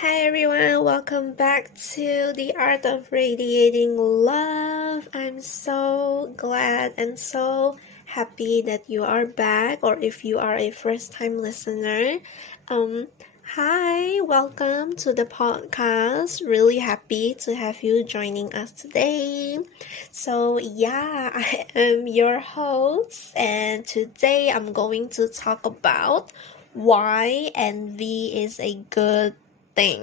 Hi everyone, welcome back to the Art of Radiating Love. I'm so glad and so happy that you are back, or if you are a first-time listener, um, hi, welcome to the podcast. Really happy to have you joining us today. So yeah, I am your host, and today I'm going to talk about why envy is a good thing.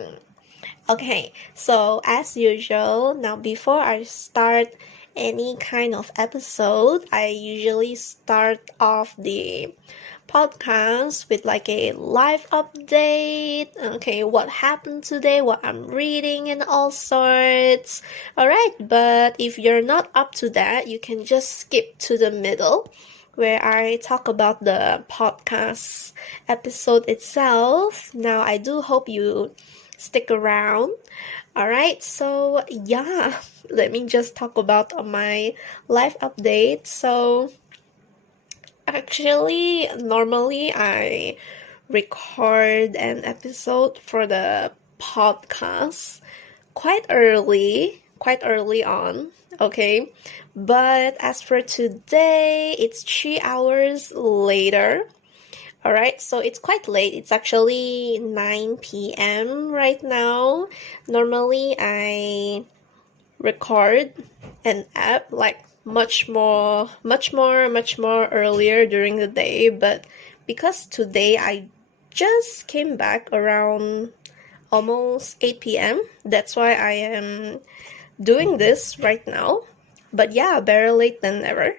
Okay, so as usual, now before I start any kind of episode, I usually start off the podcast with like a live update. Okay, what happened today, what I'm reading, and all sorts. Alright, but if you're not up to that, you can just skip to the middle where I talk about the podcast episode itself. Now, I do hope you stick around. Alright, so yeah, let me just talk about my life update. So, actually, normally I record an episode for the podcast quite early on, okay? But as for today, it's 3 hours later. Alright, so it's quite late. It's actually 9 p.m. right now. Normally, I record an app like much more earlier during the day, but because today I just came back around almost 8 p.m., that's why I am doing this right now. But yeah, better late than never.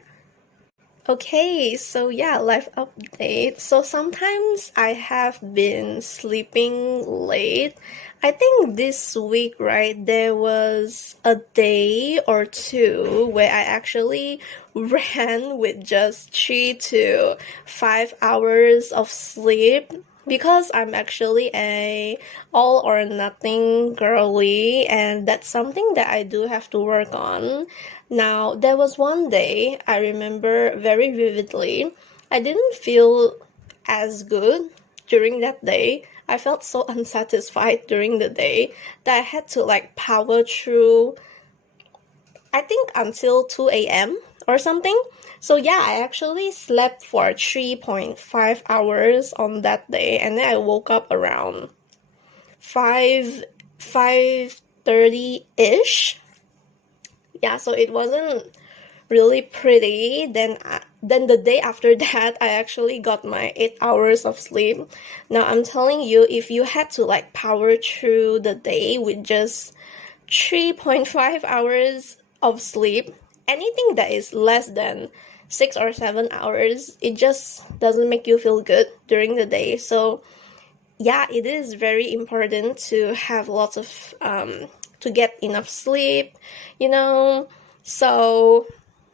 Okay, so yeah, life update. So sometimes I have been sleeping late. I think this week, right, there was a day or two where I actually ran with just 3 to 5 hours of sleep because I'm actually a all or nothing girly, and that's something that I do have to work on. Now, there was one day I remember very vividly. I didn't feel as good during that day. I felt so unsatisfied during the day that I had to like power through, I think, until 2 a.m. or something. So yeah, I actually slept for 3.5 hours on that day, and then I woke up around 5 5:30 ish. Yeah, so it wasn't really pretty. Then the day after that, I actually got my 8 hours of sleep. Now I'm telling you, if you had to like power through the day with just 3.5 hours of sleep, anything that is less than 6 or 7 hours, it just doesn't make you feel good during the day. So yeah, it is very important to have lots of to get enough sleep, you know. So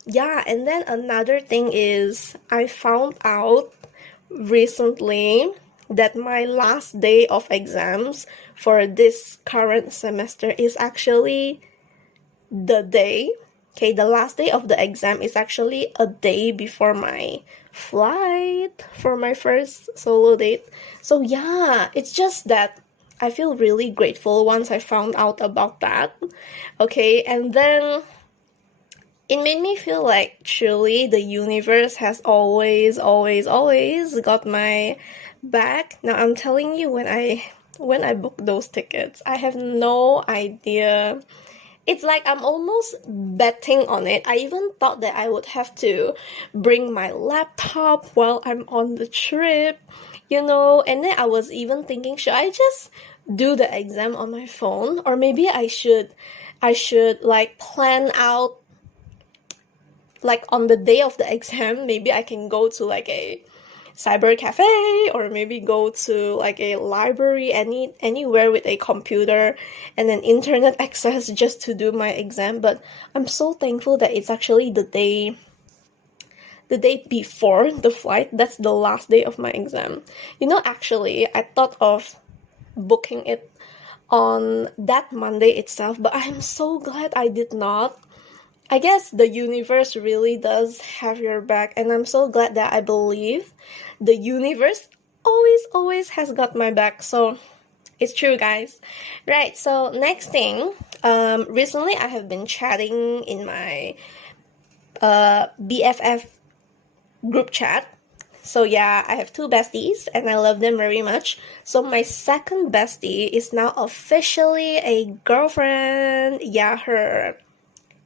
yeah, and then another thing is I found out recently that my last day of exams for this current semester is actually the day. Okay, the last day of the exam is actually a day before my flight for my first solo date. So yeah, it's just that I feel really grateful once I found out about that. Okay, and then it made me feel like truly the universe has always got my back. Now I'm telling you, when I booked those tickets, I have no idea. It's like I'm almost betting on it. I even thought that I would have to bring my laptop while I'm on the trip, and then I was even thinking, should I just do the exam on my phone, or maybe I should like plan out, like on the day of the exam, maybe I can go to like a cyber cafe, or maybe go to like a library, anywhere with a computer and an internet access just to do my exam. But I'm so thankful that it's actually the day before the flight. That's the last day of my exam. Actually, I thought of booking it on that Monday itself, but I'm so glad I did not. I guess the universe really does have your back, and I'm so glad that I believe the universe always has got my back. So It's true, guys. Right, so next thing, recently I have been chatting in my BFF group chat. So yeah, I have two besties and I love them very much. So my second bestie is now officially a girlfriend. Yeah, her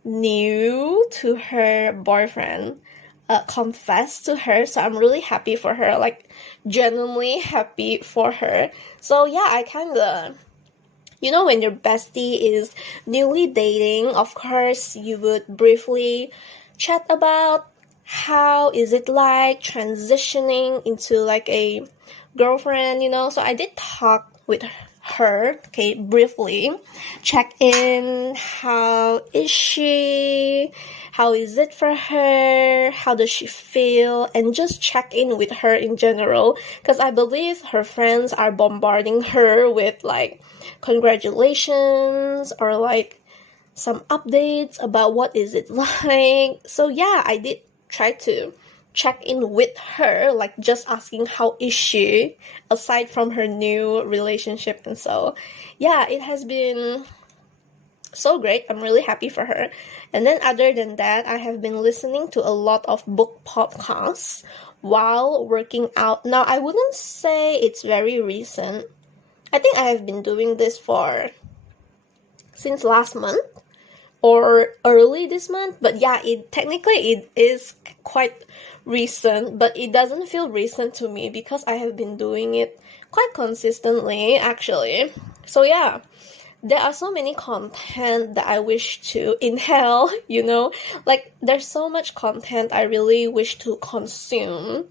new to her boyfriend confessed to her. So I'm really happy for her, like genuinely happy for her. So yeah, I kind of, you know, when your bestie is newly dating, of course, you would briefly chat about how is it like transitioning into like a girlfriend, you know. So I did talk with her, okay, briefly, check in, how is she, how is it for her, how does she feel, and just check in with her in general, because I believe her friends are bombarding her with like congratulations or like some updates about what is it like. So yeah, I did try to check in with her, like just asking how is she aside from her new relationship. And so yeah, it has been so great. I'm really happy for her. And then other than that, I have been listening to a lot of book podcasts while working out. Now, I wouldn't say it's very recent. I think I have been doing this for since last month or early this month, but yeah, it is quite recent, but it doesn't feel recent to me because I have been doing it quite consistently actually. So yeah, there are so many content that I wish to inhale, you know, like there's so much content I really wish to consume.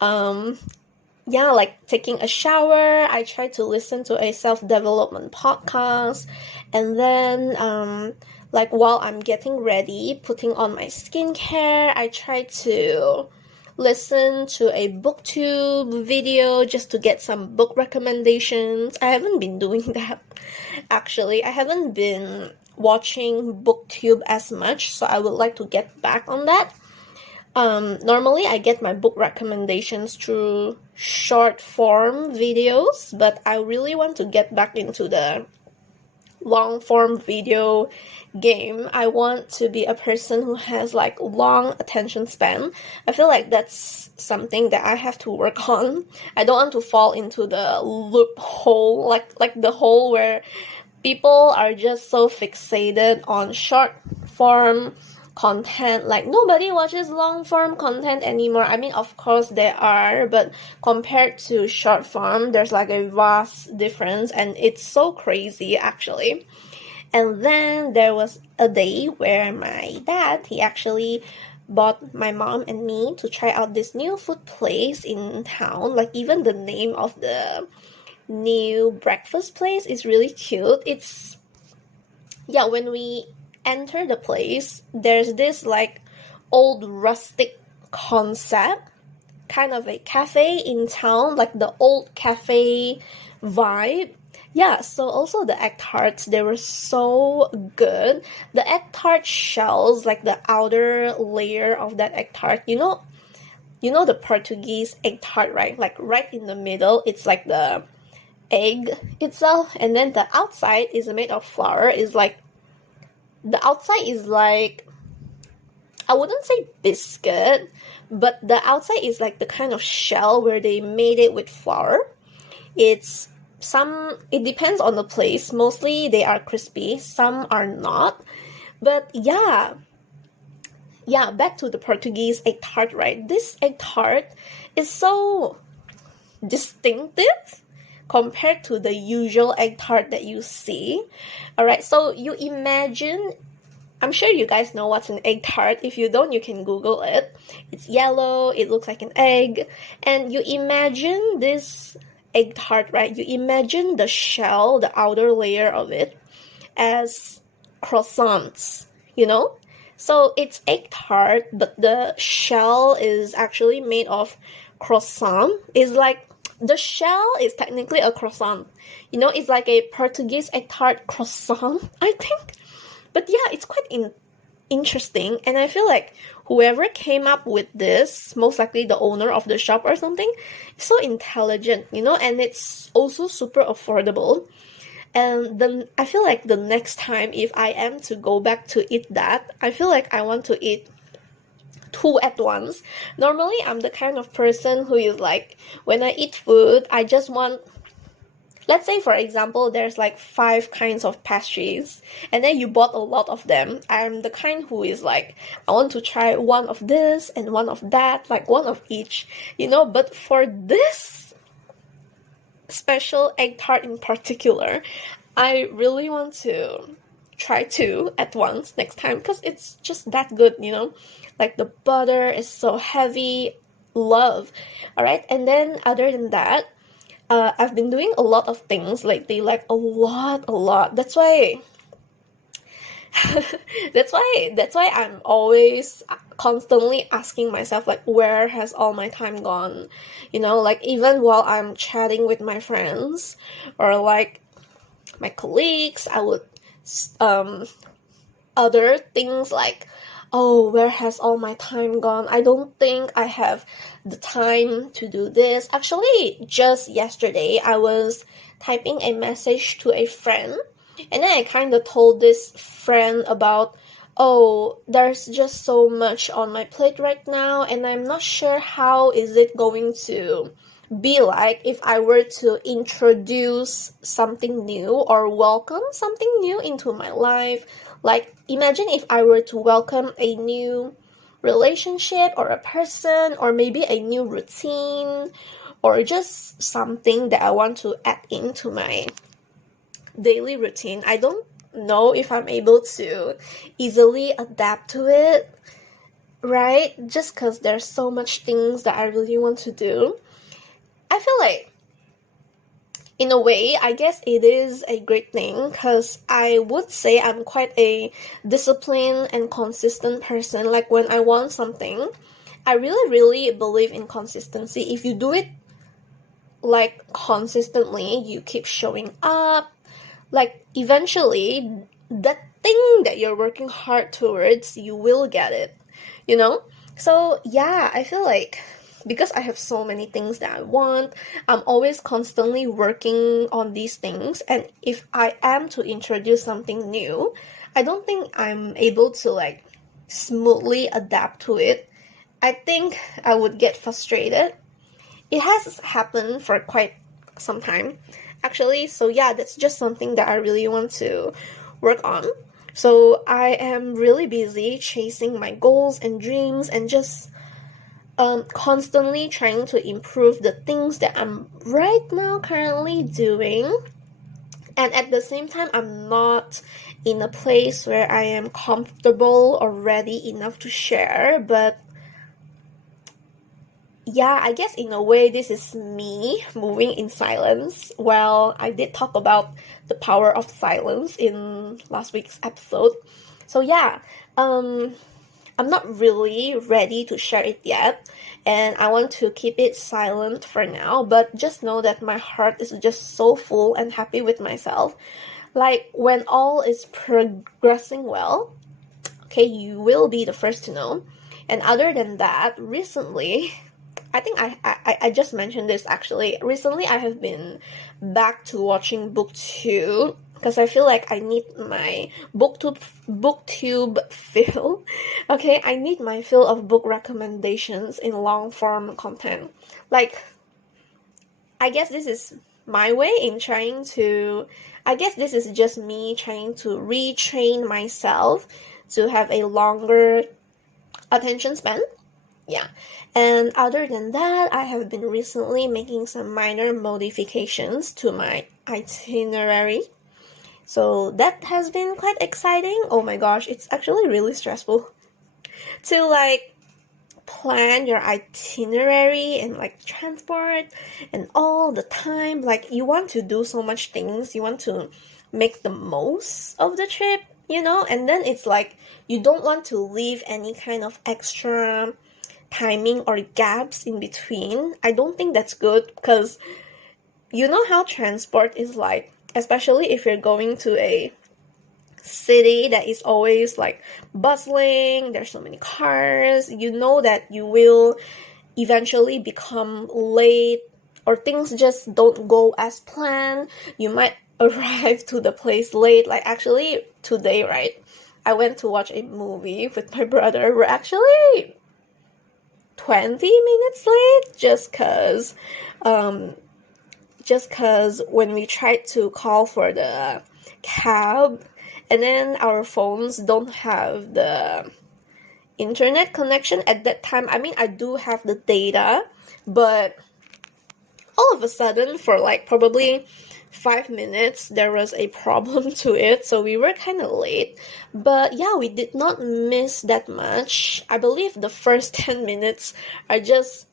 Yeah, like taking a shower, I try to listen to a self-development podcast, and then like while I'm getting ready, putting on my skincare, I try to listen to a booktube video just to get some book recommendations. I haven't been doing that actually. I haven't been watching booktube as much, so I would like to get back on that. Normally I get my book recommendations through short form videos, but I really want to get back into the long form video game. I want to be a person who has like long attention span. I feel like that's something that I have to work on. I don't want to fall into the loophole, like the hole where people are just so fixated on short form content. Like nobody watches long form content anymore. I mean, of course there are, but compared to short form, there's like a vast difference, and it's so crazy actually. And then there was a day where my dad, he actually bought my mom and me to try out this new food place in town. Like even the name of the new breakfast place is really cute. It's, yeah, when we enter the place, there's this like old rustic concept, kind of a cafe in town, like the old cafe vibe. Yeah, so also the egg tarts, they were so good. The egg tart shells, like the outer layer of that egg tart, you know the Portuguese egg tart, right? Like right in the middle, it's like the egg itself, and then the outside is made of flour. Is like the outside is like, I wouldn't say biscuit, but the outside is like the kind of shell where they made it with flour. It depends on the place. Mostly they are crispy, some are not. But yeah, back to the Portuguese egg tart, right? This egg tart is so distinctive compared to the usual egg tart that you see. Alright, so you imagine, I'm sure you guys know what's an egg tart. If you don't, you can Google it. It's yellow, it looks like an egg, and you imagine this egg tart, right? You imagine the shell, the outer layer of it, as croissants, you know? So it's egg tart, but the shell is actually made of croissant. It's like, the shell is technically a croissant. You know, it's like a Portuguese egg tart croissant, I think. But yeah, it's quite interesting, and I feel like whoever came up with this, most likely the owner of the shop or something, is so intelligent, you know, and it's also super affordable. And then I feel like the next time if I am to go back to eat that, I feel like I want to eat two at once. Normally, I'm the kind of person who is like, when I eat food, I just want, let's say for example, there's like 5 kinds of pastries, and then you bought a lot of them. I'm the kind who is like, I want to try one of this and one of that, like one of each, you know. But for this special egg tart in particular, I really want to try 2 at once next time, because it's just that good, you know. Like the butter is so heavy. Love. All right, and then other than that, I've been doing a lot of things lately, like a lot. That's why that's why I'm always constantly asking myself, like, where has all my time gone? You know, like even while I'm chatting with my friends or like my colleagues, I would other things like, oh, where has all my time gone? I don't think I have the time to do this. Actually, just yesterday, I was typing a message to a friend, and then I kind of told this friend about, oh, there's just so much on my plate right now, and I'm not sure how is it going to be like if I were to introduce something new or welcome something new into my life. Like, imagine if I were to welcome a new relationship or a person or maybe a new routine or just something that I want to add into my daily routine. I don't know if I'm able to easily adapt to it, right? Just because there's so much things that I really want to do. I feel like, in a way, I guess it is a great thing, because I would say I'm quite a disciplined and consistent person. Like when I want something, I really believe in consistency. If you do it like consistently, you keep showing up, like eventually that thing that you're working hard towards, you will get it, you know? So yeah, I feel like because I have so many things that I want, I'm always constantly working on these things. And if I am to introduce something new, I don't think I'm able to like smoothly adapt to it. I think I would get frustrated. It has happened for quite some time, actually. So yeah, that's just something that I really want to work on. So I am really busy chasing my goals and dreams and just constantly trying to improve the things that I'm right now currently doing. And at the same time, I'm not in a place where I am comfortable or ready enough to share. But yeah, I guess in a way, this is me moving in silence. Well, I did talk about the power of silence in last week's episode. So yeah, I'm not really ready to share it yet, and I want to keep it silent for now, but just know that my heart is just so full and happy with myself. Like, when all is progressing well, okay, you will be the first to know. And other than that, recently, I think I just mentioned this actually. Recently, I have been back to watching BookTube, because I feel like I need my booktube fill. Okay, I need my fill of book recommendations in long form content. Like, I guess this is my way in trying to, I guess this is just me trying to retrain myself to have a longer attention span. Yeah. And other than that, I have been recently making some minor modifications to my itinerary. So that has been quite exciting. Oh my gosh, it's actually really stressful to like plan your itinerary and like transport and all the time. Like, you want to do so much things, you want to make the most of the trip, you know, and then it's like you don't want to leave any kind of extra timing or gaps in between. I don't think that's good, because you know how transport is like, especially if you're going to a city that is always like bustling. There's so many cars. You know that you will eventually become late, or things just don't go as planned. You might arrive to the place late. Like actually today, right? I went to watch a movie with my brother. We're actually 20 minutes late just cause when we tried to call for the cab, and then our phones don't have the internet connection at that time. I mean, I do have the data, but all of a sudden, for like probably 5 minutes, there was a problem to it, so we were kind of late. But yeah, we did not miss that much. I believe the first 10 minutes are just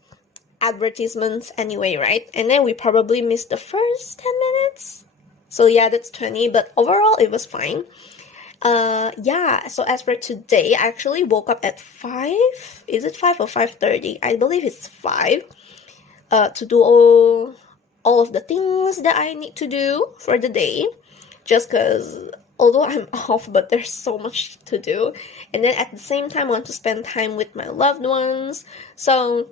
advertisements anyway, right? And then we probably missed the first 10 minutes. So yeah, that's 20, but overall it was fine. Yeah, so as for today, I actually woke up at 5. Is it 5 or 5:30? I believe it's 5. To do all of the things that I need to do for the day. Just because although I'm off, but there's so much to do. And then at the same time, I want to spend time with my loved ones. So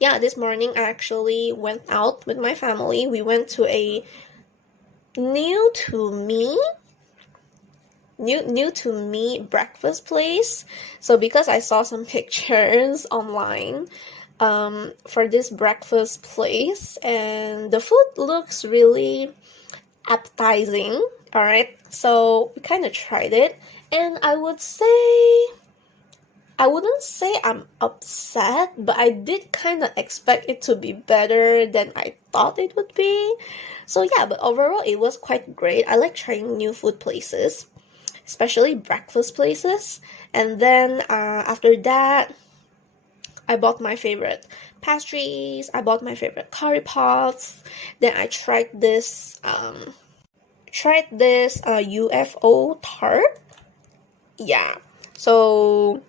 yeah, this morning I actually went out with my family. We went to a new to me breakfast place. So because I saw some pictures online for this breakfast place, and the food looks really appetizing. All right, so we kind of tried it, and I wouldn't say I'm upset, but I did kind of expect it to be better than I thought it would be. So yeah, but overall it was quite great. I like trying new food places, especially breakfast places. And then after that, I bought my favorite pastries. I bought my favorite curry puffs. Then I tried this UFO tart. Yeah, so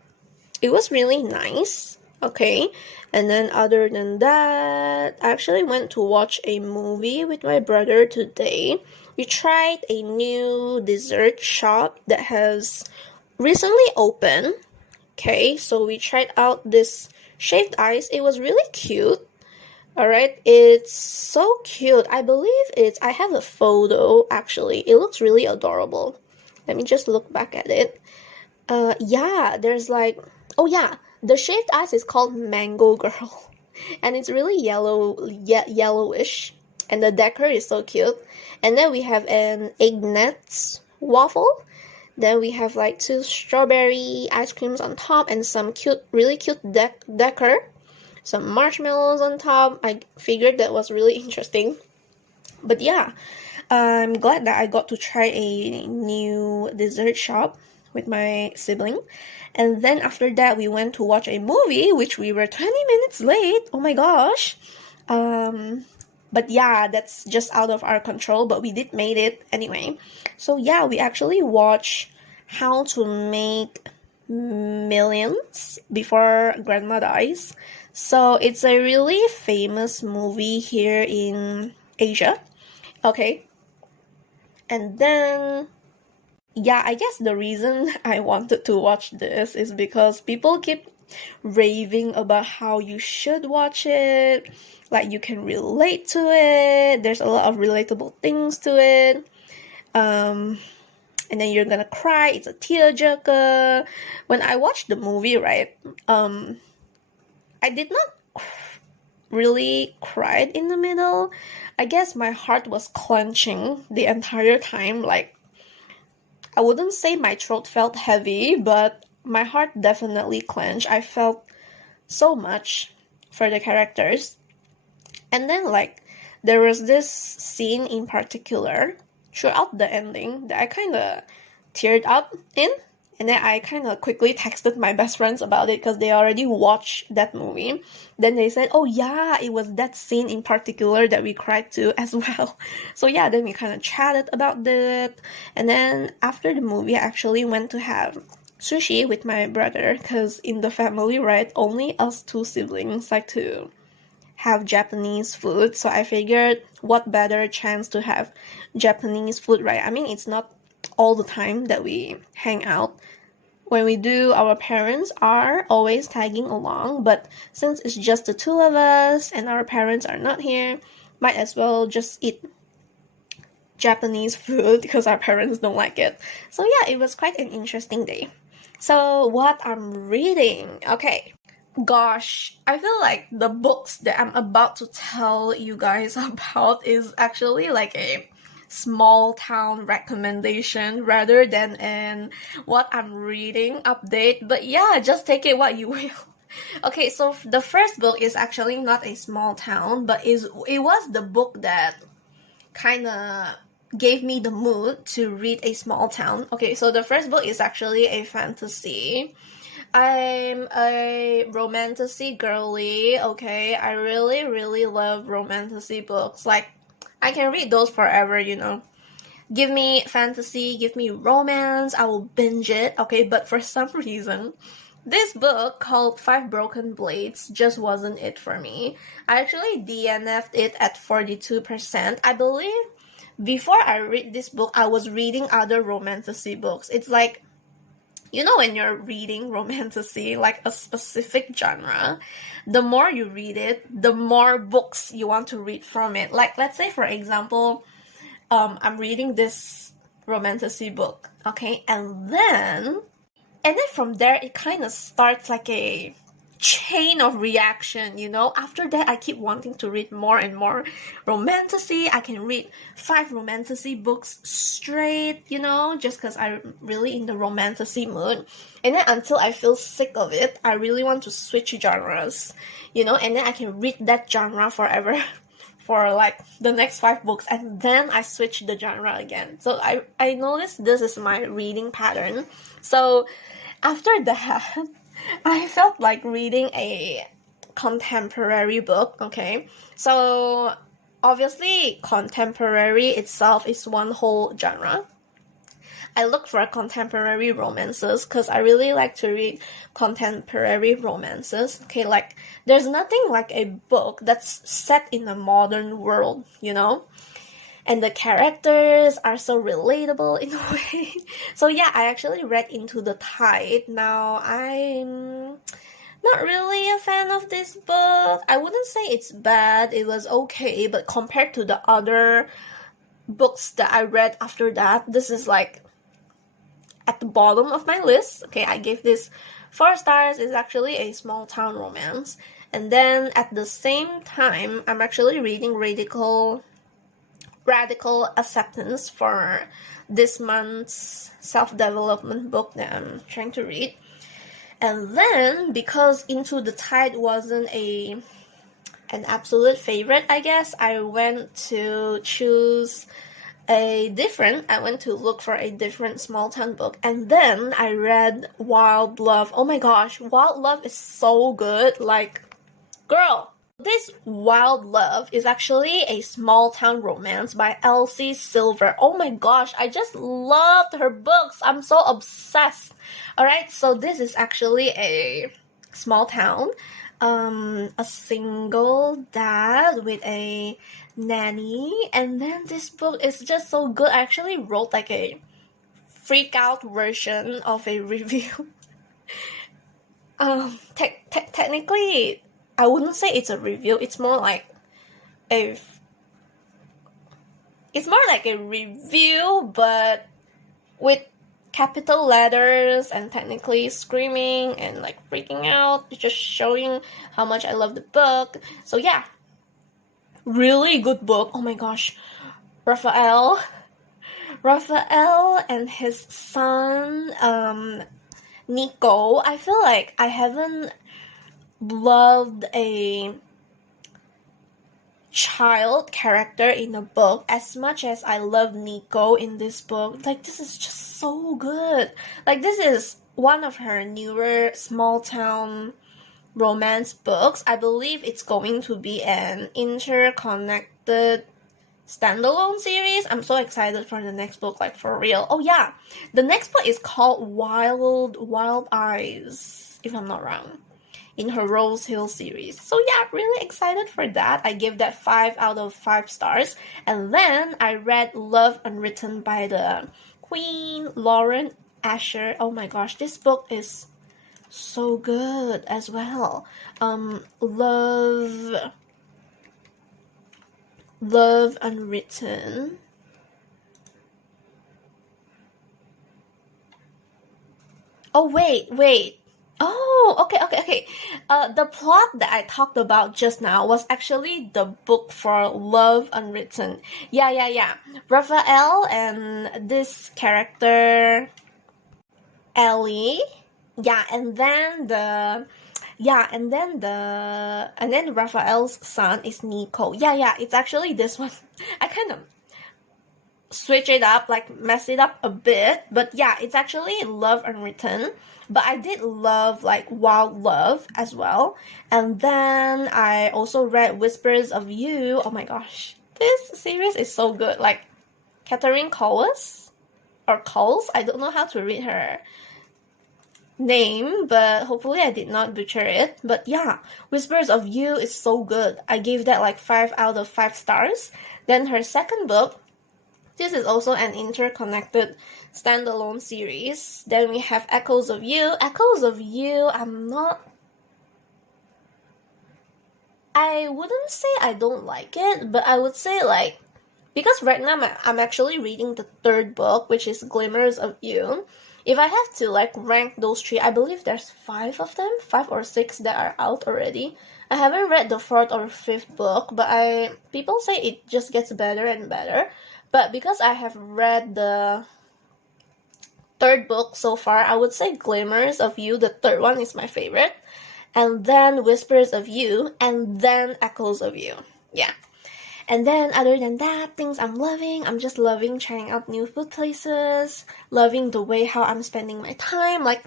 it was really nice. Okay, and then other than that, I actually went to watch a movie with my brother today. We tried a new dessert shop that has recently opened. Okay, so we tried out this shaved ice. It was really cute. Alright, it's so cute. I believe I have a photo actually. It looks really adorable. Let me just look back at it. Yeah, there's like, oh yeah, the shaved ice is called Mango Girl, and it's really yellowish, and the decor is so cute. And then we have an eggnet waffle. Then we have like 2 strawberry ice creams on top, and some really cute decor. Some marshmallows on top. I figured that was really interesting. But yeah, I'm glad that I got to try a new dessert shop with my sibling. And then after that, we went to watch a movie, which we were 20 minutes late. Oh my gosh. But yeah, that's just out of our control, but we did made it anyway. So yeah, we actually watched How to Make Millions Before Grandma Dies. So it's a really famous movie here in Asia. Okay. And then yeah, I guess the reason I wanted to watch this is because people keep raving about how you should watch it. Like you can relate to it. There's a lot of relatable things to it. And then you're gonna cry. It's a tearjerker. When I watched the movie, right, I did not really cried in the middle. I guess my heart was clenching the entire time. Like, I wouldn't say my throat felt heavy, but my heart definitely clenched. I felt so much for the characters. And then, like, there was this scene in particular throughout the ending that I kind of teared up in. And then I kind of quickly texted my best friends about it because they already watched that movie. Then they said, oh yeah, it was that scene in particular that we cried to as well. So yeah, then we kind of chatted about that. And then after the movie, I actually went to have sushi with my brother because in the family, right, only us 2 siblings like to have Japanese food. So I figured what better chance to have Japanese food, right? I mean, it's not all the time that we hang out. When we do, our parents are always tagging along, but since it's just the two of us and our parents are not here, might as well just eat Japanese food because our parents don't like it. So yeah, it was quite an interesting day. So what I'm reading, okay. Gosh, I feel like the books that I'm about to tell you guys about is actually like a small town recommendation rather than an what I'm reading update. But yeah, just take it what you will. Okay, so the first book is actually not a small town, but it was the book that kind of gave me the mood to read a small town. Okay, so the first book is actually a fantasy. I'm a romantasy girly, okay? I really, really love romantasy books. Like, I can read those forever, you know? Give me fantasy, give me romance, I will binge it, okay? But for some reason, this book called Five Broken Blades just wasn't it for me. I actually DNF'd it at 42%. I believe before I read this book, I was reading other romantasy books. It's like, you know, when you're reading romantasy, like a specific genre, the more you read it, the more books you want to read from it. Like, let's say, for example, I'm reading this romantasy book, okay? And then from there, it kind of starts like a chain of reaction, you know? After that, I keep wanting to read more and more romantasy. I can read 5 romantasy books straight, you know, just because I'm really in the romantasy mood. And then until I feel sick of it, I really want to switch genres, you know, and then I can read that genre forever. For like the next 5 books, and then I switch the genre again. So I noticed this is my reading pattern. So after that, I felt like reading a contemporary book, okay? So obviously contemporary itself is one whole genre. I look for contemporary romances because I really like to read contemporary romances. Okay, like there's nothing like a book that's set in a modern world, you know? And the characters are so relatable in a way. So yeah, I actually read Into the Tide. Now, I'm not really a fan of this book. I wouldn't say it's bad. It was okay, but compared to the other books that I read after that, this is like at the bottom of my list. Okay, I gave this 4 stars. It's actually a small town romance. And then at the same time, I'm actually reading Radical Acceptance for this month's self-development book that I'm trying to read. And then, because Into the Tide wasn't an absolute favorite, I guess, I went to look for a different small town book, and then I read Wild Love. Oh my gosh, Wild Love is so good. Like, girl, this Wild Love is actually a small town romance by Elsie Silver. Oh my gosh, I just loved her books. I'm so obsessed. Alright, so this is actually a small town. A single dad with a nanny, and then this book is just so good. I actually wrote like a freak out version of a review. Technically, I wouldn't say it's a review. It's more like a review, but with capital letters and technically screaming and like freaking out, just showing how much I love the book. So yeah, really good book. Oh my gosh, Raphael and his son Nico. I feel like I haven't loved a child character in a book as much as I love Nico in this book. Like, this is just so good. Like, this is one of her newer small town romance books. I believe it's going to be an interconnected standalone series. I'm so excited for the next book, like, for real. Oh yeah, the next book is called Wild Eyes, if I'm not wrong, in her Rose Hill series. So yeah, really excited for that. I give that 5 out of 5 stars. And then I read Love Unwritten by the Queen Lauren Asher. Oh my gosh, this book is so good as well. Love Unwritten. Oh wait. Oh, okay. The plot that I talked about just now was actually the book for Love Unwritten. Yeah. Raphael and this character Ellie. Yeah, and then Raphael's son is Nico. Yeah, it's actually this one. I kind of switch it up, like mess it up a bit, but yeah, it's actually Love Unwritten. But I did love like Wild Love as well. And then I also read Whispers of You. Oh my gosh, this series is so good. Like Catherine Coles or Coles, I don't know how to read her name, but hopefully I did not butcher it. But yeah, Whispers of You is so good. I gave that like 5 out of 5 stars. Then her second book, this is also an interconnected standalone series. Then we have Echoes of You. Echoes of You, I wouldn't say I don't like it, but I would say like, because right now I'm actually reading the third book, which is Glimmers of You. If I have to like rank those 3, I believe there's 5 of them, 5 or 6 that are out already. I haven't read the 4th or 5th book, but people say it just gets better and better. But because I have read the 3rd book so far, I would say Glimmers of You, the 3rd one, is my favorite. And then Whispers of You, and then Echoes of You. Yeah. And then other than that, things I'm loving, I'm just loving trying out new food places, loving the way how I'm spending my time, like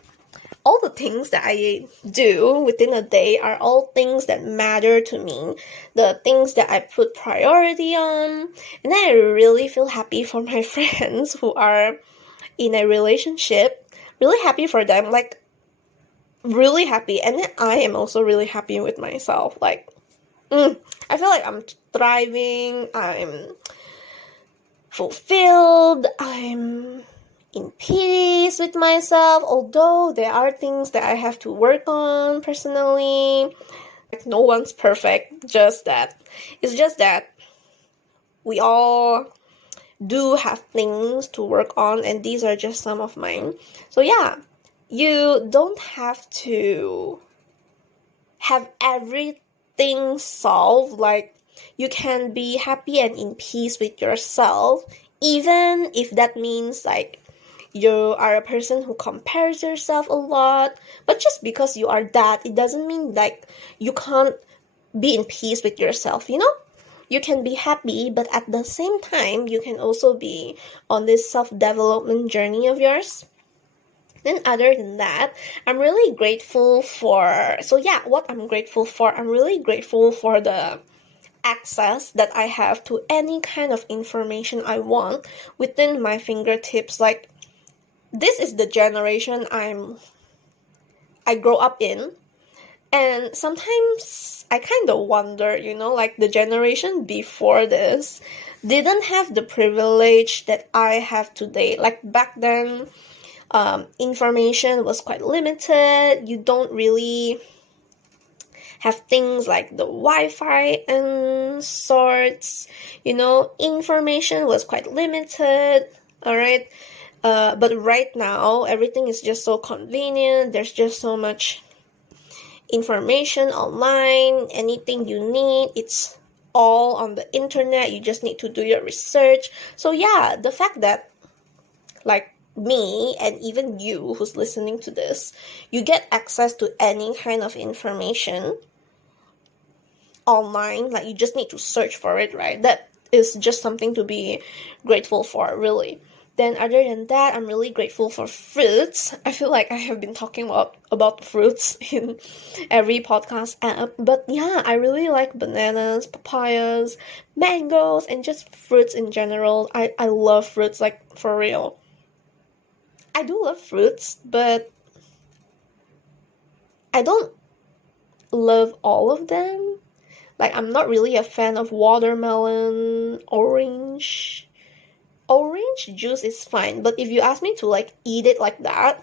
all the things that I do within a day are all things that matter to me, the things that I put priority on. And I really feel happy for my friends who are in a relationship, really happy for them, like really happy. And then I am also really happy with myself, like I feel like I'm thriving, I'm fulfilled, I'm in peace with myself, although there are things that I have to work on personally. Like, no one's perfect, it's just that we all do have things to work on, and these are just some of mine. So yeah, you don't have to have everything solved. Like, you can be happy and in peace with yourself, even if that means like you are a person who compares yourself a lot. But just because you are that, it doesn't mean like you can't be in peace with yourself, you know? You can be happy, but at the same time, you can also be on this self-development journey of yours. Then other than that, I'm really grateful for, so yeah, what I'm grateful for, I'm really grateful for the access that I have to any kind of information I want within my fingertips. Like, this is the generation I grow up in, and sometimes I kind of wonder, you know, like the generation before this didn't have the privilege that I have today. Like back then, information was quite limited. You don't really have things like the Wi-Fi and sorts, you know, information was quite limited, all right? But right now, everything is just so convenient. There's just so much information online. Anything you need, it's all on the internet. You just need to do your research. So yeah, the fact that like me and even you who's listening to this, you get access to any kind of information online, like you just need to search for it, right? That is just something to be grateful for, really. Then other than that, I'm really grateful for fruits. I feel like I have been talking about fruits in every podcast app. But yeah, I really like bananas, papayas, mangoes, and just fruits in general. I love fruits, like for real. I do love fruits, but I don't love all of them. Like, I'm not really a fan of watermelon, orange, orange juice is fine, but if you ask me to like eat it like that,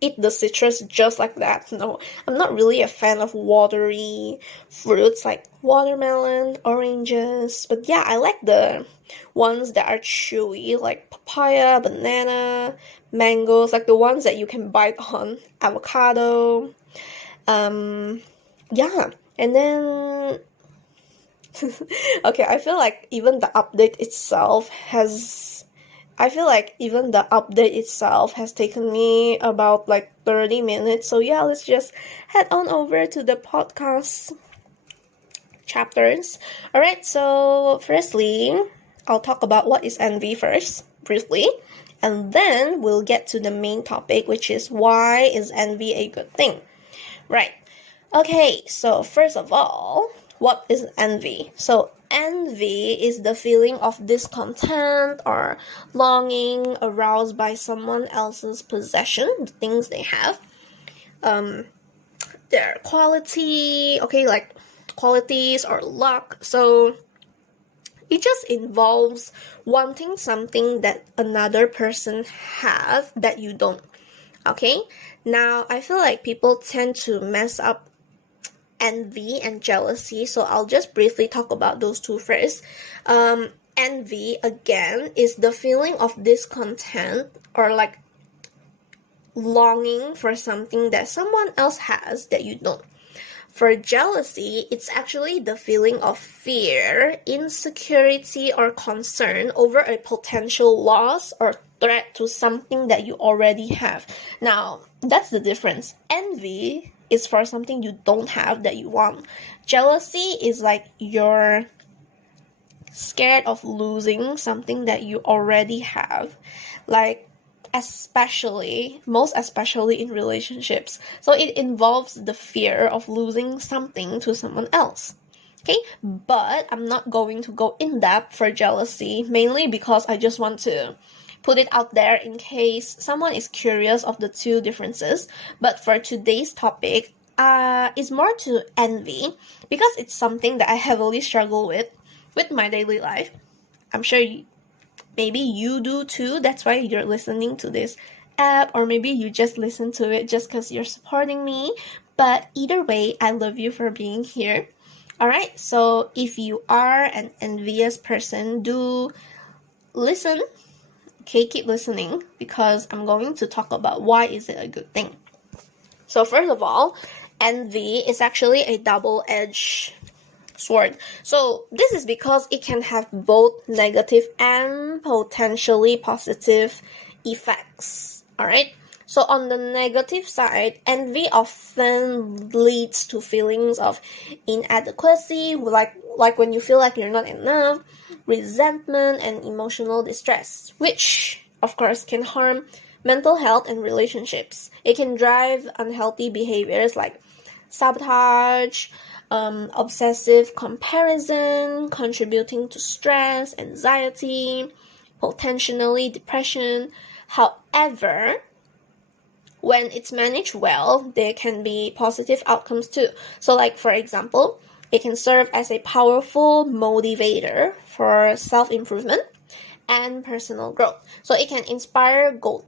eat the citrus just like that, no, I'm not really a fan of watery fruits like watermelon, oranges. But yeah, I like the ones that are chewy, like papaya, banana, mangoes, like the ones that you can bite on, avocado. Yeah, and then okay, I feel like even the update itself has taken me about like 30 minutes. So yeah, let's just head on over to the podcast chapters. Alright, so firstly, I'll talk about what is envy first, briefly. And then we'll get to the main topic, which is why is envy a good thing? Right. Okay, so first of all, what is envy? So envy is the feeling of discontent or longing aroused by someone else's possession, the things they have, their quality, okay, like qualities or luck. So it just involves wanting something that another person have that you don't. Okay, now I feel like people tend to mess up envy and jealousy, so I'll just briefly talk about those two first. Envy, again, is the feeling of discontent or like longing for something that someone else has that you don't. For jealousy, it's actually the feeling of fear, insecurity, or concern over a potential loss or threat to something that you already have. Now, that's the difference. Envy is for something you don't have that you want. Jealousy is like you're scared of losing something that you already have. Like, most especially in relationships. So it involves the fear of losing something to someone else. Okay, but I'm not going to go in depth for jealousy, mainly because I just want to put it out there in case someone is curious of the two differences. But for today's topic, it's more to envy because it's something that I heavily struggle with my daily life. I'm sure maybe you do too. That's why you're listening to this app, or maybe you just listen to it just because you're supporting me. But either way, I love you for being here. Alright, so if you are an envious person, do listen. Okay, keep listening because I'm going to talk about why is it a good thing. So first of all, envy is actually a double-edged sword. So this is because it can have both negative and potentially positive effects. Alright? So on the negative side, envy often leads to feelings of inadequacy, like when you feel like you're not enough, resentment, and emotional distress, which of course can harm mental health and relationships. It can drive unhealthy behaviors like sabotage, obsessive comparison, contributing to stress, anxiety, potentially depression. However, when it's managed well, there can be positive outcomes too. So like, for example, it can serve as a powerful motivator for self-improvement and personal growth. So it can inspire goal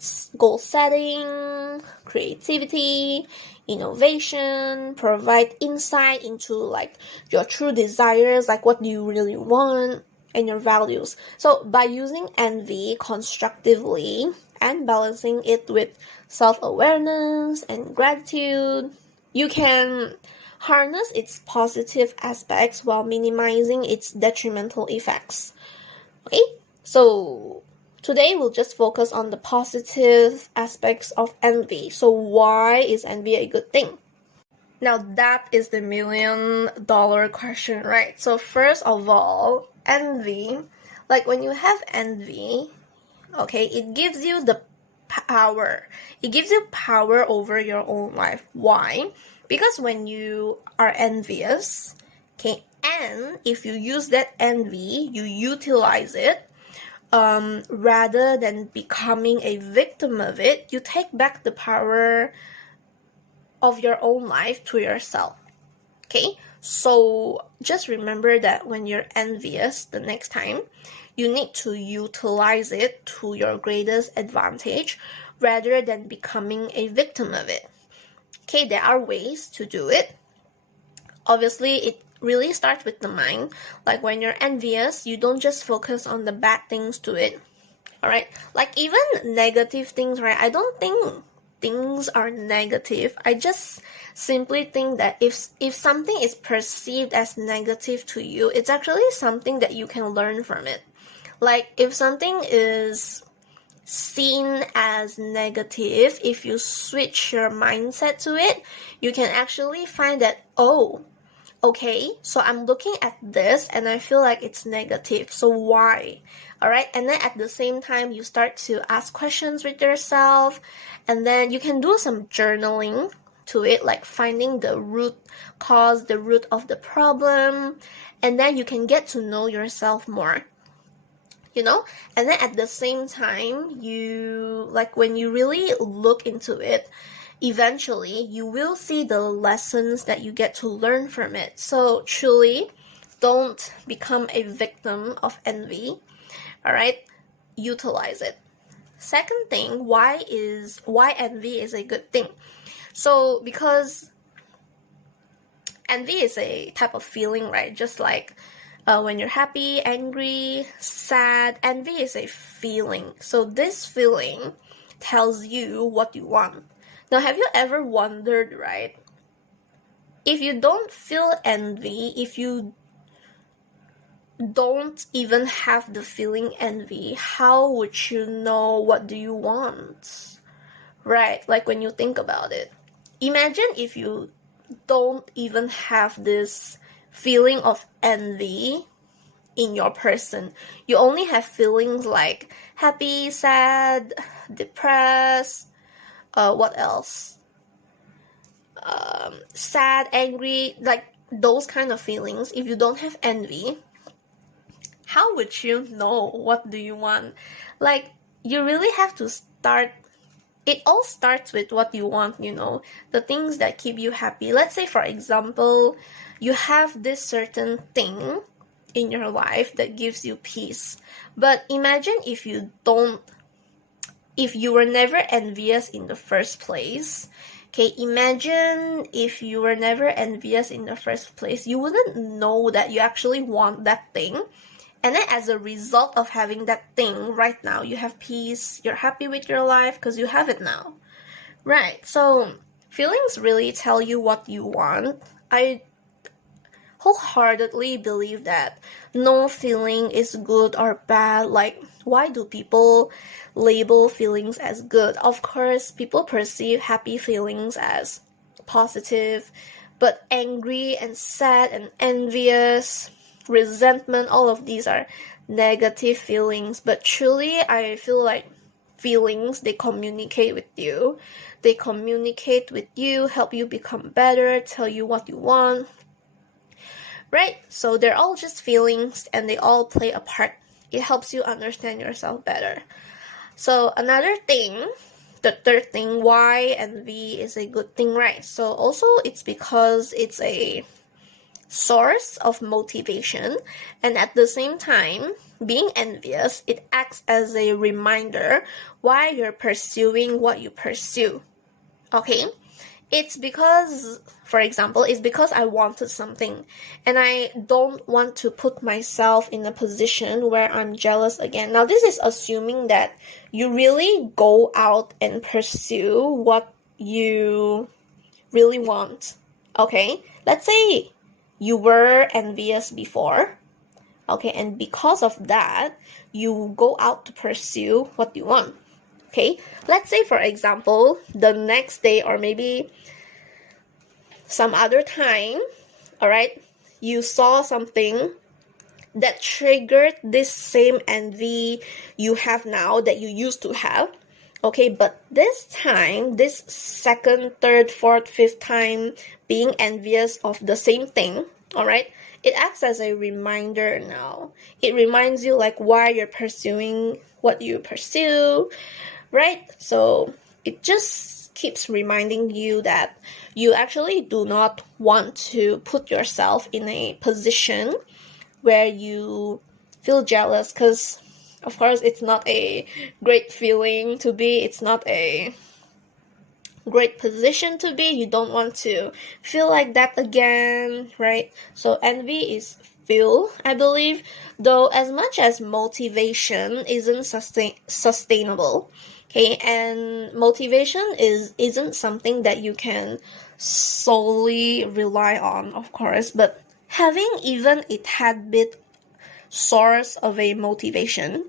setting, creativity, innovation, provide insight into like your true desires, like what do you really want, and your values. So by using envy constructively and balancing it with self-awareness and gratitude, you can harness its positive aspects while minimizing its detrimental effects. Okay, so today we'll just focus on the positive aspects of envy. So why is envy a good thing? Now that is the $1,000,000 question, right? So first of all, envy, like when you have envy, okay, it gives you the power. It gives you power over your own life. Why? Because when you are envious, okay, and if you use that envy, you utilize it, rather than becoming a victim of it, you take back the power of your own life to yourself. Okay, so just remember that when you're envious the next time, You need to utilize it to your greatest advantage rather than becoming a victim of it. Okay, there are ways to do it. Obviously, it really starts with the mind. Like when you're envious, you don't just focus on the bad things to it. Alright? Like even negative things, right? I don't think things are negative. I just simply think that if something is perceived as negative to you, it's actually something that you can learn from it. Like if something is seen as negative, if you switch your mindset to it, you can actually find that, oh, okay, so I'm looking at this and I feel like it's negative, so why? Alright, and then at the same time, you start to ask questions with yourself, and then you can do some journaling to it, like finding the root cause, the root of the problem, and then you can get to know yourself more. You know, and then at the same time, you, like when you really look into it, eventually you will see the lessons that you get to learn from it. So truly, don't become a victim of envy. All right, utilize it. Second thing, why envy is a good thing? So because envy is a type of feeling, right? Just like when you're happy, angry, sad, envy is a feeling. So this feeling tells you what you want. Now, have you ever wondered, right? If you don't feel envy, if you don't even have the feeling envy, how would you know what do you want? Right? Like when you think about it. Imagine if you don't even have this feeling of envy in your person. You only have feelings like happy, sad, depressed, what else? Sad, angry, like those kind of feelings. If you don't have envy, how would you know what do you want? Like, you really have to start. It all starts with what you want, you know, the things that keep you happy. Let's say, for example, you have this certain thing in your life that gives you peace. But imagine if you were never envious in the first place. Okay, imagine if you were never envious in the first place, you wouldn't know that you actually want that thing. And then as a result of having that thing right now, you have peace, you're happy with your life because you have it now. Right, so feelings really tell you what you want. I wholeheartedly believe that no feeling is good or bad. Like, why do people label feelings as good? Of course, people perceive happy feelings as positive, but angry and sad and envious, resentment, all of these are negative feelings. But truly, I feel like feelings, they communicate with you. They communicate with you, help you become better, tell you what you want. Right? So they're all just feelings and they all play a part. It helps you understand yourself better. So another thing, the third thing, why envy is a good thing, right? So also it's because it's a source of motivation, and at the same time, being envious, it acts as a reminder why you're pursuing what you pursue. Okay? It's because, for example, it's because I wanted something and I don't want to put myself in a position where I'm jealous again. Now, this is assuming that you really go out and pursue what you really want. Okay? Let's say you were envious before. Okay, and because of that, you go out to pursue what you want. Okay, let's say, for example, the next day or maybe some other time, all right, you saw something that triggered this same envy you have now that you used to have. Okay, but this time, this second, third, fourth, fifth time being envious of the same thing, all right, it acts as a reminder now. It reminds you like why you're pursuing what you pursue, right? So it just keeps reminding you that you actually do not want to put yourself in a position where you feel jealous, because of course it's not a great feeling to be, it's not a great position to be. You don't want to feel like that again, right? So envy is feel, I believe, though as much as motivation isn't sustainable, okay, and motivation isn't something that you can solely rely on, of course, but having even a tad bit source of a motivation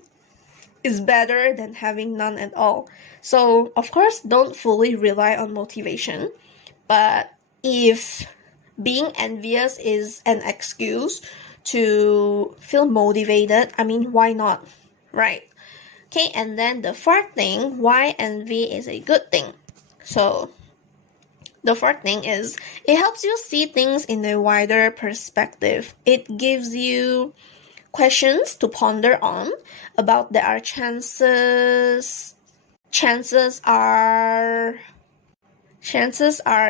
is better than having none at all. So, of course, don't fully rely on motivation, but if being envious is an excuse to feel motivated, I mean, why not? Right? Okay, and then the fourth thing, why envy is a good thing. So, the fourth thing is it helps you see things in a wider perspective. It gives you questions to ponder on about there are chances are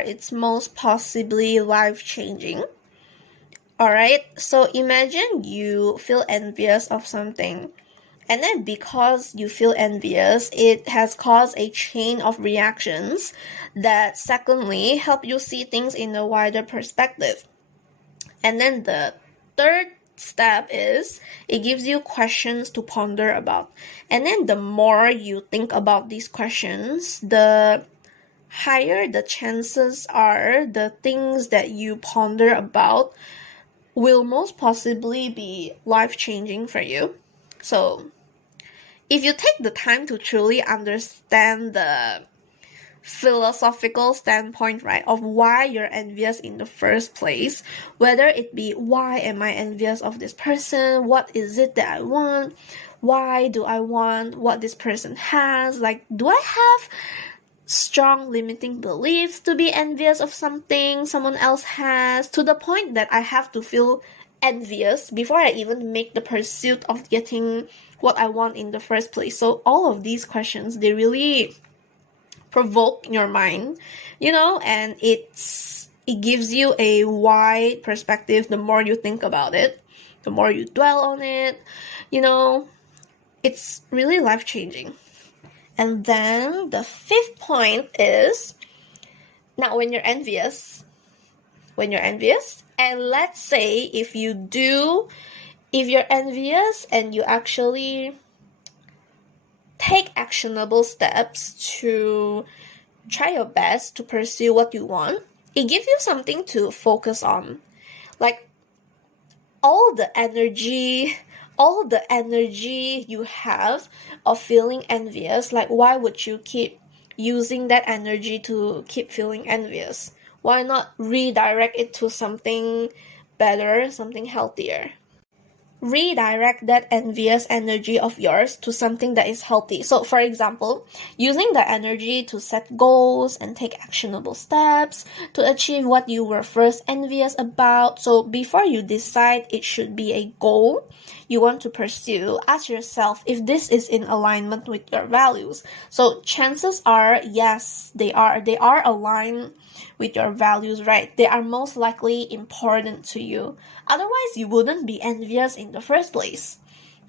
it's most possibly life-changing. Alright, so imagine you feel envious of something, and then because you feel envious, it has caused a chain of reactions that secondly help you see things in a wider perspective. And then the third step is it gives you questions to ponder about. And then the more you think about these questions, the higher the chances are the things that you ponder about will most possibly be life-changing for you. So if you take the time to truly understand the philosophical standpoint, right, of why you're envious in the first place, whether it be why am I envious of this person, what is it that I want, why do I want what this person has, like, do I have strong limiting beliefs to be envious of something someone else has, to the point that I have to feel envious before I even make the pursuit of getting what I want in the first place. So all of these questions, they really provoke your mind, and it gives you a wide perspective. The more you think about it, the more you dwell on it, it's really life-changing. And then the fifth point is, now when you're envious, and let's say if you're envious and you actually take actionable steps to try your best to pursue what you want, it gives you something to focus on. Like all the energy you have of feeling envious, like why would you keep using that energy to keep feeling envious? Why not redirect it to something better, something healthier? Redirect that envious energy of yours to something that is healthy. So for example, using the energy to set goals and take actionable steps to achieve what you were first envious about. So before you decide it should be a goal you want to pursue, ask yourself if this is in alignment with your values. So chances are, yes, they are aligned with your values, right? They are most likely important to you. Otherwise, you wouldn't be envious in the first place.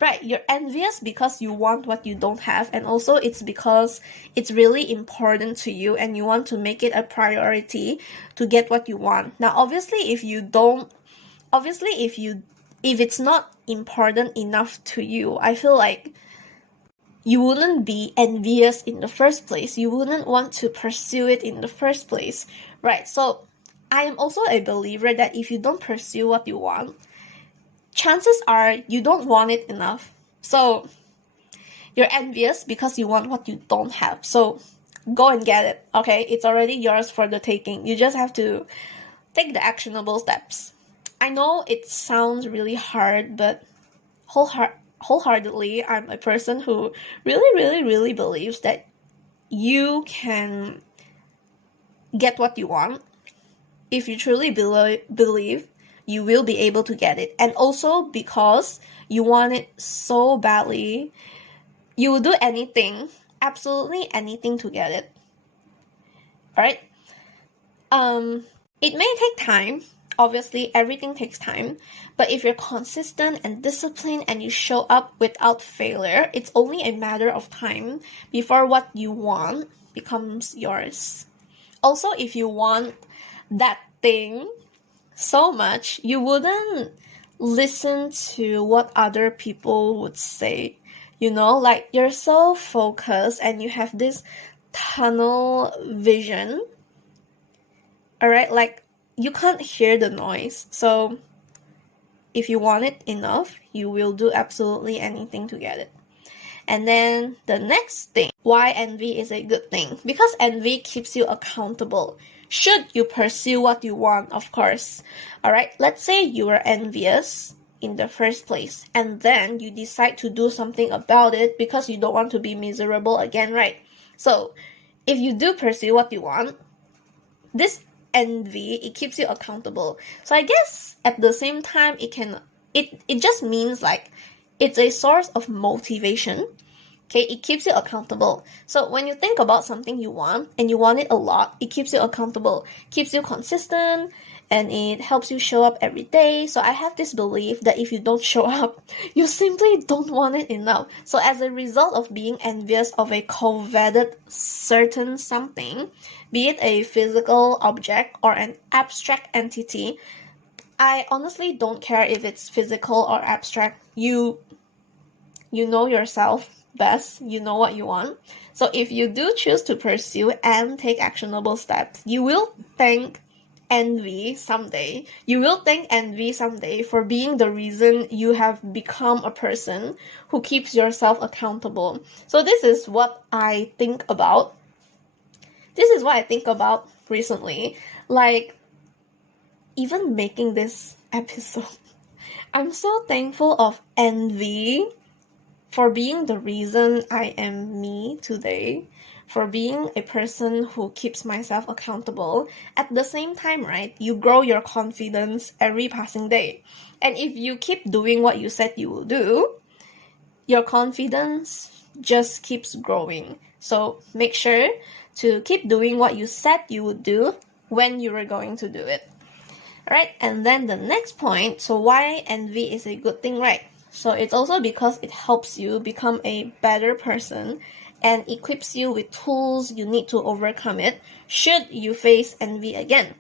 Right, you're envious because you want what you don't have, and also it's because it's really important to you and you want to make it a priority to get what you want. Now, obviously, if it's not important enough to you, I feel like you wouldn't be envious in the first place. You wouldn't want to pursue it in the first place, right? So I am also a believer that if you don't pursue what you want, chances are you don't want it enough. So you're envious because you want what you don't have. So go and get it, okay? It's already yours for the taking. You just have to take the actionable steps. I know it sounds really hard, but wholeheartedly, I'm a person who really, really, really believes that you can get what you want. If you truly believe, you will be able to get it. And also because you want it so badly, you will do anything, absolutely anything to get it. Alright? It may take time, obviously everything takes time, but if you're consistent and disciplined and you show up without failure, it's only a matter of time before what you want becomes yours. Also, if you want that thing so much, you wouldn't listen to what other people would say. You know, like you're so focused and you have this tunnel vision. Alright, like you can't hear the noise. So if you want it enough, you will do absolutely anything to get it. And then the next thing, why envy is a good thing. Because envy keeps you accountable. Should you pursue what you want, of course. Alright, let's say you were envious in the first place, and then you decide to do something about it because you don't want to be miserable again, right? So, if you do pursue what you want, this envy, it keeps you accountable. So I guess at the same time, it just means like it's a source of motivation. Okay, it keeps you accountable. So when you think about something you want and you want it a lot, it keeps you accountable, keeps you consistent, and it helps you show up every day. So I have this belief that if you don't show up, you simply don't want it enough. So as a result of being envious of a coveted certain something, be it a physical object or an abstract entity, I honestly don't care if it's physical or abstract. You know yourself best, you know what you want. So if you do choose to pursue and take actionable steps, you will thank envy someday. You will thank envy someday for being the reason you have become a person who keeps yourself accountable. So this is what I think about. This is what I think about recently. Like, even making this episode, I'm so thankful of envy for being the reason I am me today, for being a person who keeps myself accountable. At the same time, right, you grow your confidence every passing day. And if you keep doing what you said you will do, your confidence just keeps growing. So make sure to keep doing what you said you would do when you were going to do it. Alright, and then the next point, so why envy is a good thing, right? So it's also because it helps you become a better person and equips you with tools you need to overcome it should you face envy again.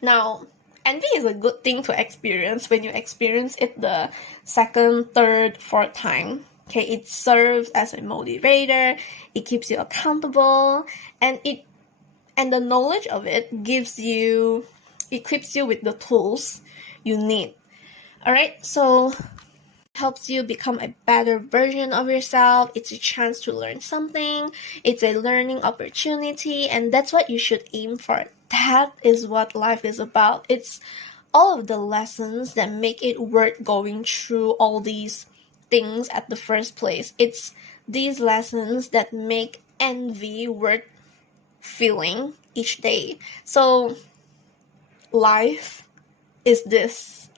Now, envy is a good thing to experience when you experience it the second, third, fourth time. Okay, it serves as a motivator, it keeps you accountable, and the knowledge of it equips you with the tools you need. Alright, so helps you become a better version of yourself. It's a chance to learn something. It's a learning opportunity, and that's what you should aim for. That is what life is about. It's all of the lessons that make it worth going through all these things at the first place. It's these lessons that make envy worth feeling each day. So life is this.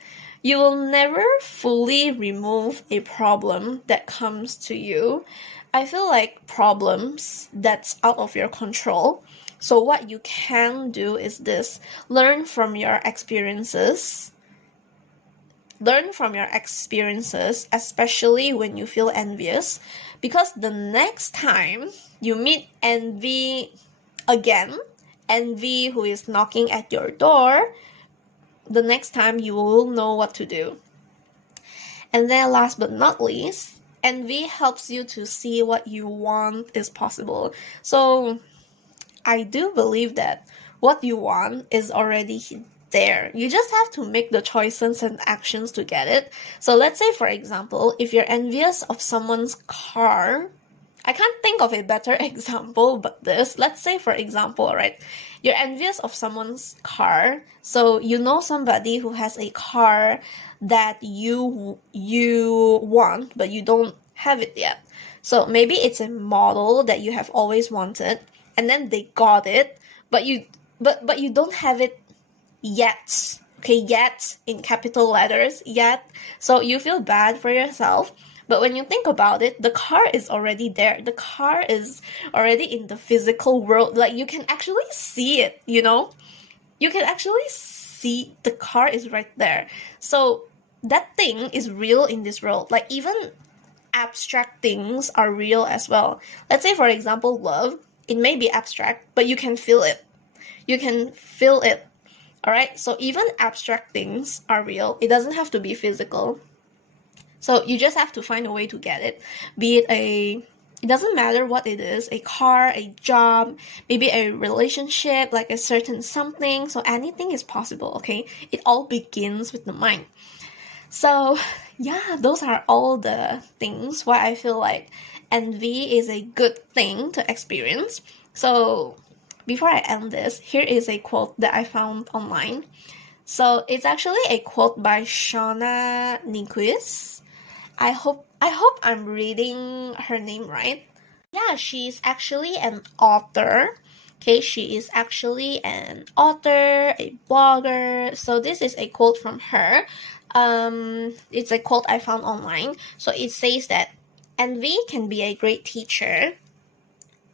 You will never fully remove a problem that comes to you. I feel like problems that's out of your control. So what you can do is this: learn from your experiences. Learn from your experiences, especially when you feel envious, because the next time you meet envy again, envy who is knocking at your door, the next time you will know what to do. And then last but not least, envy helps you to see what you want is possible. So I do believe that what you want is already there. You just have to make the choices and actions to get it. So let's say, for example, if you're envious of someone's car, I can't think of a better example but this. Let's say, for example, right, you're envious of someone's car. So you know somebody who has a car that you want, but you don't have it yet. So maybe it's a model that you have always wanted, and then they got it, but you don't have it yet. Okay, yet in capital letters, yet. So you feel bad for yourself. But when you think about it, the car is already there. The car is already in the physical world. Like, you can actually see it, you know? You can actually see the car is right there. So that thing is real in this world. Like, even abstract things are real as well. Let's say, for example, love. It may be abstract, but you can feel it. You can feel it. Alright? So even abstract things are real. It doesn't have to be physical. So you just have to find a way to get it. Be it it doesn't matter what it is, a car, a job, maybe a relationship, like a certain something. So anything is possible, okay? It all begins with the mind. So yeah, those are all the things why I feel like envy is a good thing to experience. So before I end this, here is a quote that I found online. So it's actually a quote by Shauna Niequist. I hope I'm reading her name right. Yeah, she's actually an author. Okay, she is actually an author, a blogger. So this is a quote from her. It's a quote I found online. So it says that envy can be a great teacher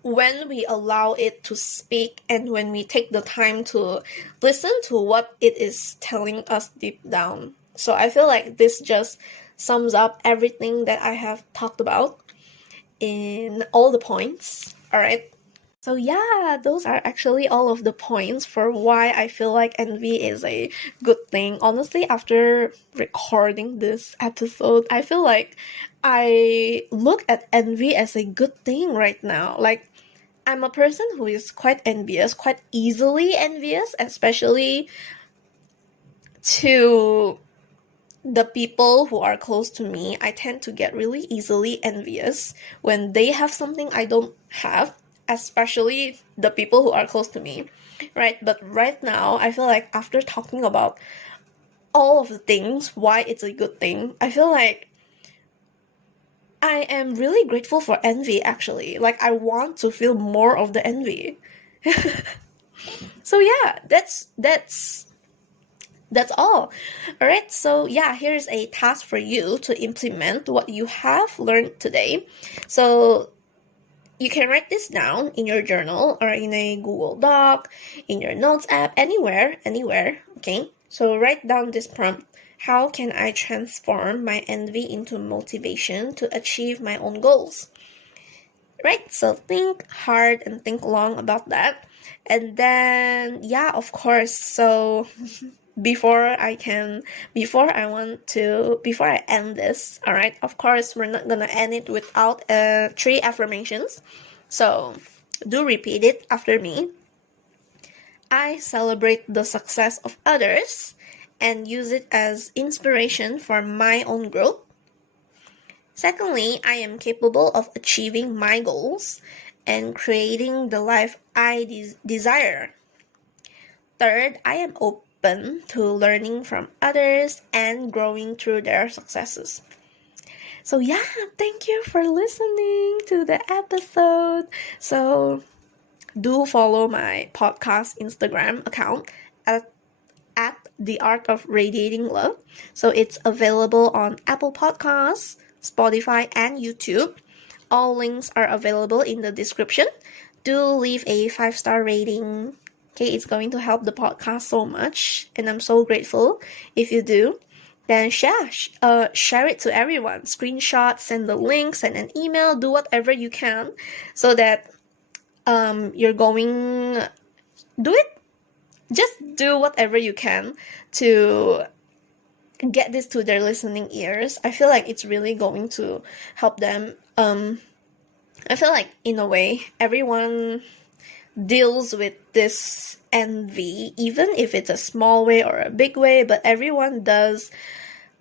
when we allow it to speak and when we take the time to listen to what it is telling us deep down. So I feel like this just sums up everything that I have talked about in all the points. Alright. So yeah, those are actually all of the points for why I feel like envy is a good thing. Honestly, after recording this episode, I feel like I look at envy as a good thing right now. Like, I'm a person who is quite envious, quite easily envious, especially to the people who are close to me. I tend to get really easily envious when they have something I don't have, especially the people who are close to me, right? But right now, I feel like after talking about all of the things, why it's a good thing, I feel like I am really grateful for envy, actually. Like, I want to feel more of the envy. So yeah, that's all. Alright, so yeah, here's a task for you to implement what you have learned today. So you can write this down in your journal or in a Google Doc, in your notes app, anywhere, okay? So write down this prompt. How can I transform my envy into motivation to achieve my own goals? Right? So think hard and think long about that. And then, yeah, of course, so before I end this, all right, of course, we're not gonna end it without 3 affirmations. So do repeat it after me. I celebrate the success of others and use it as inspiration for my own growth. Secondly, I am capable of achieving my goals and creating the life I desire. Third, I am open to learning from others and growing through their successes. So yeah, thank you for listening to the episode. So do follow my podcast Instagram account at the Art of Radiating Love. So it's available on Apple Podcasts, Spotify, and YouTube. All links are available in the description. Do leave a 5-star rating. Okay, it's going to help the podcast so much, and I'm so grateful if you do. Then share it to everyone. Screenshot, send the link, send an email, do whatever you can so that just do whatever you can to get this to their listening ears. I feel like it's really going to help them. I feel like, in a way, everyone deals with this envy, even if it's a small way or a big way, but everyone does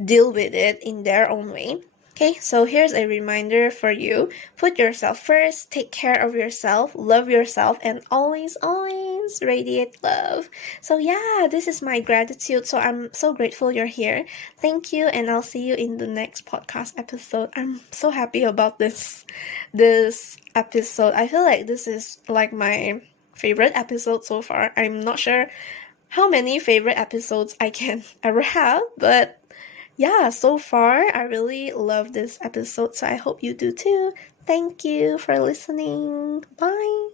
deal with it in their own way. Okay, so here's a reminder for you. Put yourself first, take care of yourself, love yourself, and always, always radiate love. So yeah, this is my gratitude. So I'm so grateful you're here. Thank you, and I'll see you in the next podcast episode. I'm so happy about this episode. I feel like this is like my favorite episode so far. I'm not sure how many favorite episodes I can ever have, but yeah, so far, I really love this episode, so I hope you do too. Thank you for listening. Bye.